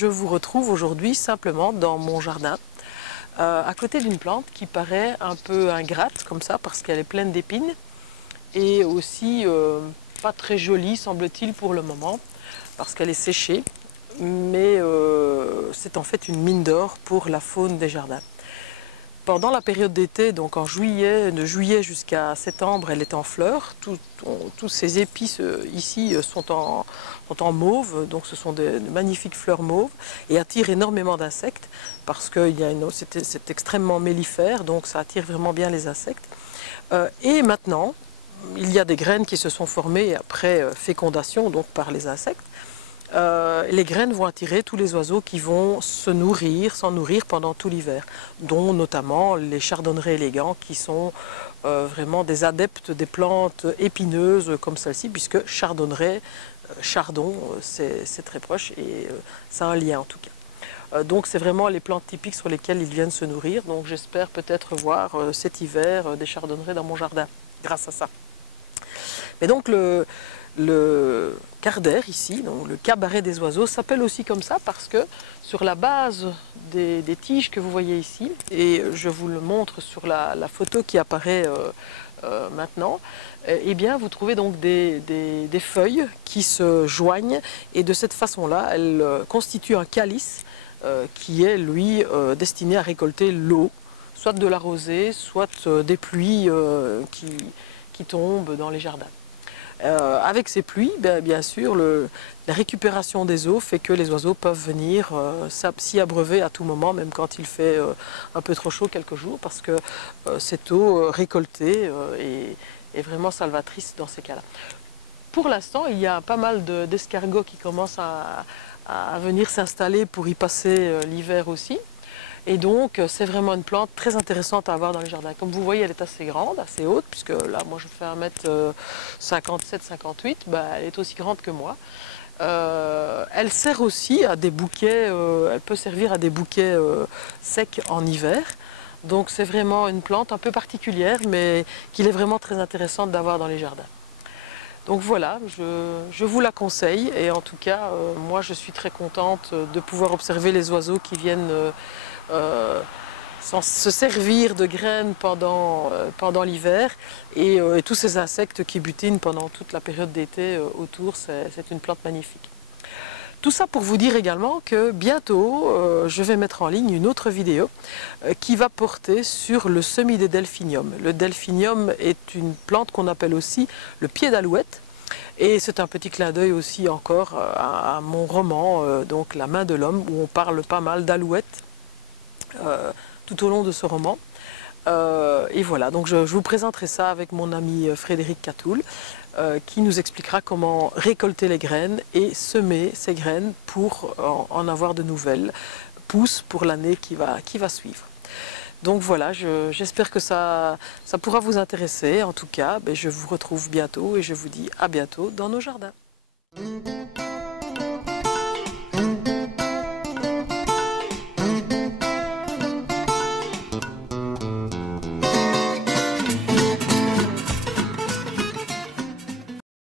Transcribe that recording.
je vous retrouve aujourd'hui simplement dans mon jardin, à côté d'une plante qui paraît un peu ingrate comme ça parce qu'elle est pleine d'épines et aussi pas très jolie semble-t-il pour le moment parce qu'elle est séchée, mais c'est en fait une mine d'or pour la faune des jardins. Pendant la période d'été, donc en juillet, de juillet jusqu'à septembre, elle est en fleurs. Tous ces épis ici sont en mauve, donc ce sont de magnifiques fleurs mauves et attirent énormément d'insectes parce que c'est extrêmement mellifère, donc ça attire vraiment bien les insectes. Et maintenant, il y a des graines qui se sont formées après fécondation, donc par les insectes. Les graines vont attirer tous les oiseaux qui vont s'en nourrir pendant tout l'hiver, dont notamment les chardonnerets élégants qui sont vraiment des adeptes des plantes épineuses comme celle-ci, puisque chardonneret, chardon, c'est très proche et ça a un lien en tout cas. Donc c'est vraiment les plantes typiques sur lesquelles ils viennent se nourrir, donc j'espère peut-être voir cet hiver des chardonnerets dans mon jardin grâce à ça. Mais donc le carder ici, donc le cabaret des oiseaux, s'appelle aussi comme ça parce que sur la base des tiges que vous voyez ici, et je vous le montre sur la photo qui apparaît maintenant, eh bien vous trouvez donc des feuilles qui se joignent et de cette façon-là, elles constituent un calice qui est lui destiné à récolter l'eau, soit de la rosée, soit des pluies qui tombent dans les jardins. Avec ces pluies, bien sûr, la récupération des eaux fait que les oiseaux peuvent venir s'y abreuver à tout moment, même quand il fait un peu trop chaud quelques jours, parce que cette eau récoltée est vraiment salvatrice dans ces cas-là. Pour l'instant, il y a pas mal d'escargots qui commencent à venir s'installer pour y passer l'hiver aussi. Et donc, c'est vraiment une plante très intéressante à avoir dans les jardins. Comme vous voyez, elle est assez grande, assez haute, puisque là, moi, je fais 1m57-58, elle est aussi grande que moi. Elle sert aussi à des bouquets, elle peut servir à des bouquets secs en hiver. Donc, c'est vraiment une plante un peu particulière, mais qu'il est vraiment très intéressante d'avoir dans les jardins. Donc voilà, je vous la conseille et en tout cas, moi je suis très contente de pouvoir observer les oiseaux qui viennent se servir de graines pendant l'hiver et tous ces insectes qui butinent pendant toute la période d'été autour, c'est une plante magnifique. Tout ça pour vous dire également que bientôt, je vais mettre en ligne une autre vidéo qui va porter sur le semis des delphiniums. Le delphinium est une plante qu'on appelle aussi le pied d'alouette. Et c'est un petit clin d'œil aussi encore à mon roman, donc La main de l'homme, où on parle pas mal d'alouettes tout au long de ce roman. Et voilà, donc je vous présenterai ça avec mon ami Frédéric Catoul, qui nous expliquera comment récolter les graines et semer ces graines pour en avoir de nouvelles pousses pour l'année qui va suivre. Donc voilà, j'espère que ça pourra vous intéresser. En tout cas, je vous retrouve bientôt et je vous dis à bientôt dans nos jardins.